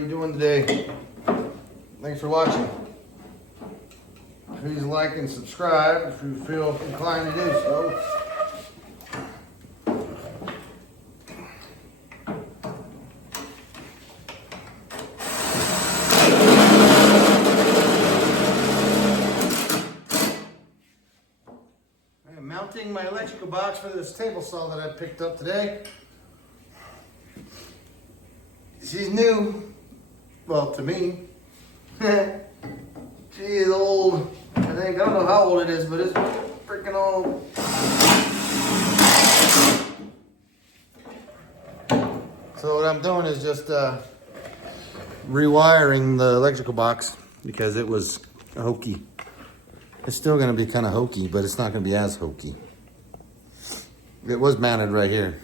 you doing today? Thanks for watching. Please like and subscribe if you feel inclined to do so. I am mounting my electrical box for this table saw that I picked up today. She's new, well, to me. She is old. I don't know how old it is, but it's freaking old. So what I'm doing is just rewiring the electrical box because it was hokey. It's still gonna be kind of hokey, but it's not gonna be as hokey. It was mounted right here.